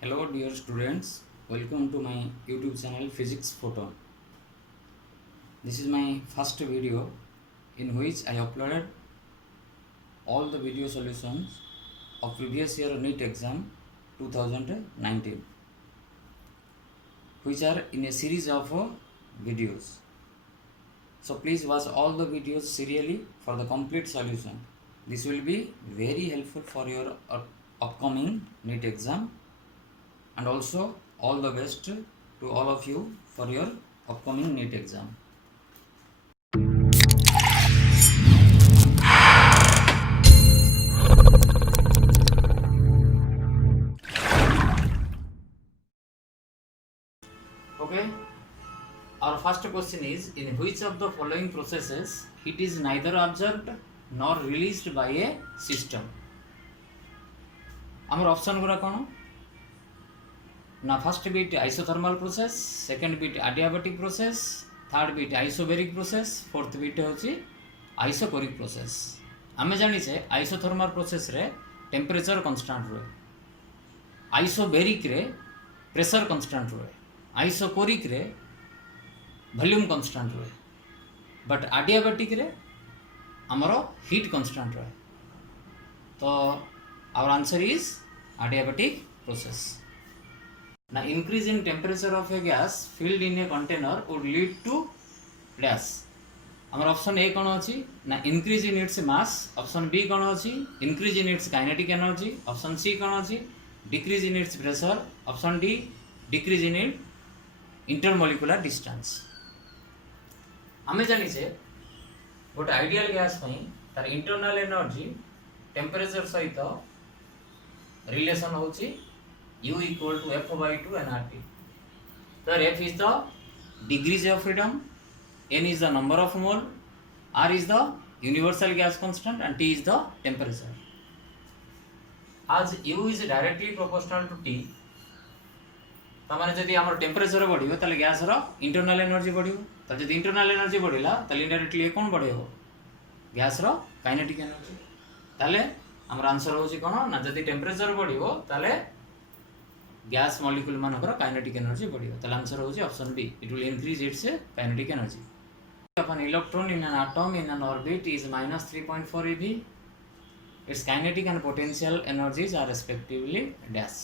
Hello dear students, welcome to my YouTube channel Physics Photon. This is my first video in which I uploaded all the video solutions of previous year NEET exam 2019, which are in a series of videos. So please watch all the videos serially for the complete solution. This will be very helpful for your upcoming NEET exam, and also all the best to all of you for your upcoming NEET exam. Okay, our first question is, in which of the following processes heat is neither absorbed nor released by a system? आमर option गुरा कौन ना first bit isothermal process, second bit adiabatic process, third bit isobaric process, fourth bit होची isochoric process. आमे जानी छे isothermal process रे temperature constant रहे, आइसोबेरिक रे प्रेशर कांस्टेंट रहे, आइसोकोरिक रे वॉल्यूम कांस्टेंट रहे, बट एडियाबेटिक रे हमरो हीट कांस्टेंट रहे. तो our answer is adiabatic process. Now increase in temperature of a gas filled in a container would lead to dash. हमर ऑप्शन ए कौन अछि ना increase in its mass, option B कौन अछि increase in its kinetic energy, option C कौन अछि decrease in its pressure, option D decrease in its intermolecular distance. हमें जानि छे गोटे आइडियल गैस पई तार इंटरनल एनर्जी टेम्परेचर सहित रिलेशन होची U equal to F by 2 nRT. There F is the degrees of freedom, N is the number of mole, R is the universal gas constant and T is the temperature. As U is directly proportional to T, तमाने जदि हमर temperature बढ़िबो ताले gas रो internal energy बढ़िबो, त जदि internal energy बढ़िला ताले indirectly कोन बढ़ेबो gas रो kinetic energy. ताले हमर answer होची कोन ना जदि टेम्परेचर बढ़िबो ताले गैस मॉलिक्यूल मानकर काइनेटिक एनर्जी बढ़िबो. ताले आंसर होची option B, it will increase its kinetic energy. An electron in an atom in an orbit is minus 3.4 eV. Its kinetic and potential energies are respectively dash.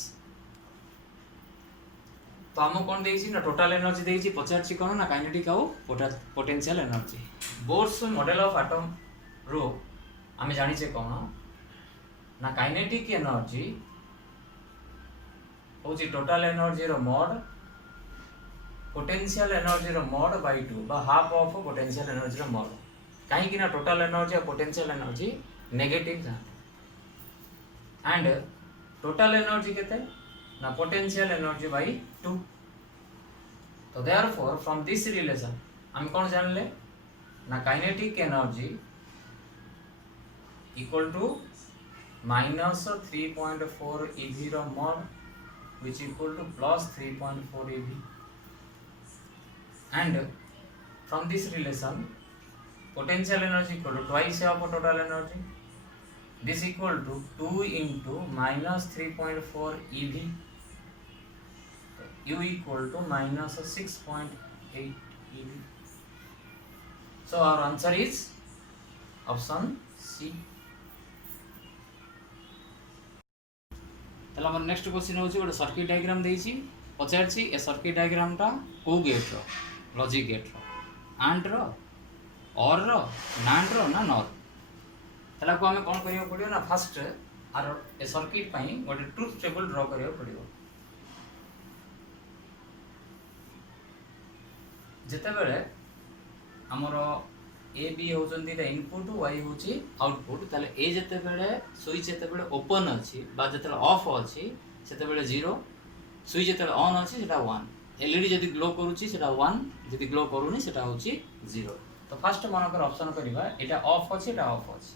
तो हमको कौन देइछि ना total energy देइछि, पचारछि कोन ना kinetic आउ potential energy. Bohr's model of atom रो आमे जानि छे कोन ना काइनेटिक एनर्जी होची टोटल एनर्जी रो मोड पोटेंशियल एनर्जी रो मोड बाय 2 बा हाफ ऑफ पोटेंशियल एनर्जी रो मोड. काहे कि ना टोटल एनर्जी और पोटेंशियल एनर्जी नेगेटिव था एंड टोटल एनर्जी केते ना पोटेंशियल एनर्जी बाय 2. तो देयरफॉर फ्रॉम दिस रिलेशन हम कोन जानले ना kinetic energy equal to minus 3.4 eV रो मोड which equal to plus 3.4 eV, and from this relation potential energy equal to twice of total energy. This equal to 2 into minus 3.4 eV, U equal to minus 6.8 eV. So our answer is option C. ताले हमर next question होची गोटे circuit diagram देइछि, पचारछि ए circuit diagram टा को gate रो लॉजिक गेट रो AND रो OR रो NAND रो ना NOR. ताला को हमें कोन करियो पड़ियो ना फर्स्ट आर ए सर्किट पई गोटे ट्रुथ टेबल ड्रा करियो पड़ियो. जेते बेले हमरो ए बी होचंती द इनपुट, y होची आउटपुट. ताले ए जेते बेले स्विच जेते बेले ओपन अछि बा जेते ऑफ अछि सेते बेले 0, स्विच जेते ऑन अछि सेटा 1, एलईडी जदि ग्लो करूची सेटा 1, जदि ग्लो करूनी सेटा होची 0. तो फर्स्ट मनकर ऑप्शन करिबा एटा ऑफ अछि एटा ऑफ अछि.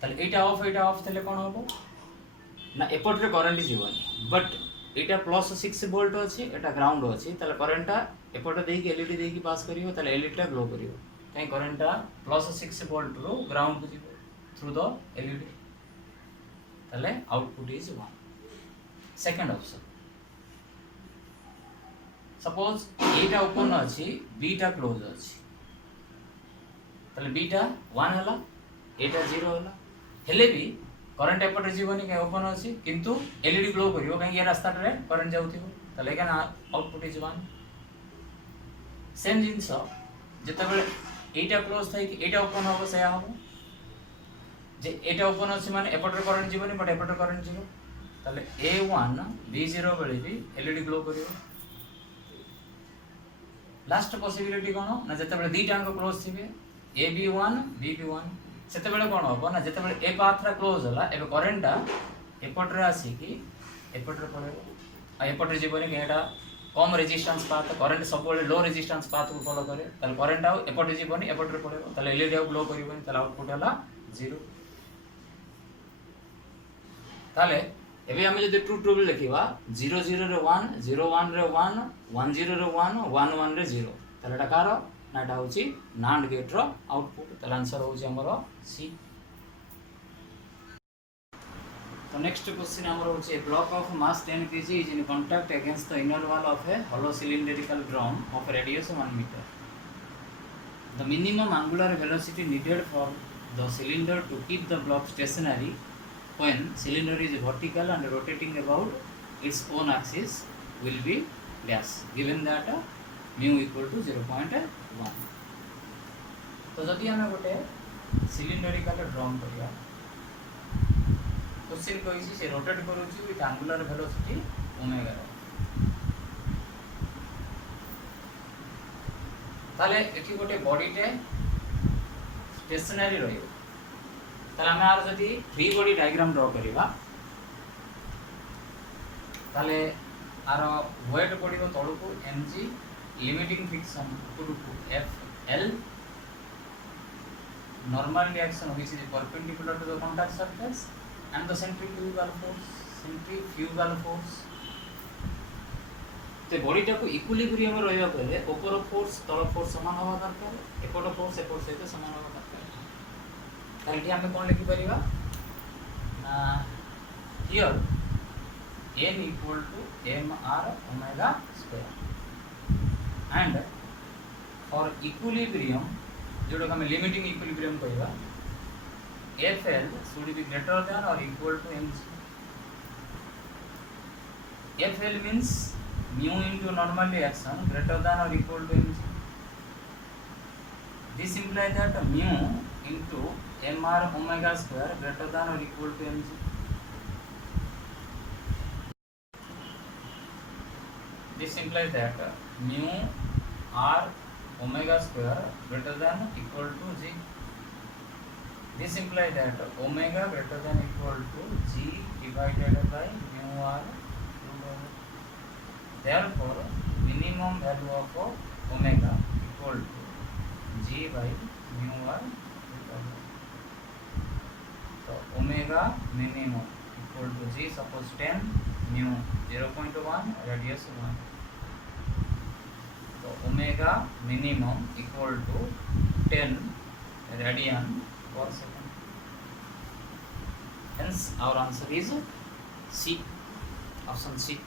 ताले एटा ऑफ तले कोन होबो ना एपट रे करंट जीवनी, बट एटा प्लस 6 वोल्ट अछि एटा ग्राउंड अछि. ताले करंटटा एपट देकी एलईडी देकी पास करियो ताले एलईडी टा ग्लो करियो. कहीं करंटटा प्लस 6 वोल्ट रो ग्राउंड को जीवो थ्रू द एलईडी. ताले output is 1. Second option suppose Etah open अच्छी बीटा क्लोज अच्छी ताले बीटा 1 हला एटा 0 हला हेले भी करंट एपटे जीवनी के ओपन अच्छी किंतु एलईडी ग्लो करियो काहे ये रास्ता रे करंट जाउथिबो ताले केना आउटपुट इज 1 सेम जिंस जते बेले एटा क्लोज थाई कि एटा ओपन होबो से होबो जे एटा ओपन अच्छी माने एपटे करंट जीवनी बट एपटे करंट जीवो ताले A1 B0 बेले भी एलईडी ग्लो करियो लास्ट पॉसिबिलिटी कोन ना जते बेले दीटा अंक क्लोज थिबे AB1 BB1 सेते बेले कोन होबो ना जते बेले ए पाथ रा क्लोज होला एबे करंटटा एपट रे आसी कि एपट रे पड़ेबो आ एपट रे जीवनी के एटा कम रेजिस्टेंस पाथ करंट सब बेले लो रेजिस्टेंस पाथ को फॉलो करे ताले करंट आ एपट रे जीवनी एपट रे पड़ेबो ताले एलईडी आ ग्लो करिवनी ताले आउटपुट होला 0 ताले एबे हम जदि ट्रू टेबल लिखिबा 0 0 रे 1 0 1 रे 1 1 0 रे 1 1 1 रे 0 ताले एटा कार ना एटा होची नांड गेट रो आउटपुट ताले आंसर होची हमरो सी तो नेक्स्ट क्वेश्चन हमरो होची a block of mass 10 kg is in contact against the inner wall of a hollow cylindrical drum of radius 1 meter the minimum angular velocity needed for the cylinder to keep the block stationary when cylinder is vertical and rotating about its own axis will be dash given that mu equal to 0.1 तो जदि हमें गोटे सिलिंडरिकल drum करिया question कहिसी से rotate करूची with angular velocity omega ताले एठी गोटे बॉडीटे स्टेशनरी रहियो ताले हमें आर जदि फ्री बॉडी डायग्राम ड्रॉ करिबा ताले आर वेट पडिबो तळको mg limiting friction to fl normal reaction which is perpendicular to the contact surface and the centrifugal force तो बॉडीटा को इक्विलिब्रियम रहबा पले ऊपर फोर्स तल फोर्स समान होबा दरकार एपट फोर्स एपट सहित समान होबा दरकार ताइटी हमें कोन लिखि परिबा ना here n equal to mr omega square and for equilibrium जोडो हमें लिमिटिंग इक्विलिब्रियम कहबा fl should be greater than or equal to mg fl means mu into normal reaction greater than or equal to mg this implies that mu into mr omega square greater than or equal to mg this implies that mu r omega square greater than equal to g this implies that omega greater than equal to g divided by mu r therefore minimum value of omega equal to g by mu r so omega minimum equal to g suppose 10 mu 0.1 radius 1 so omega minimum equal to 10 radian per second hence our answer is C option C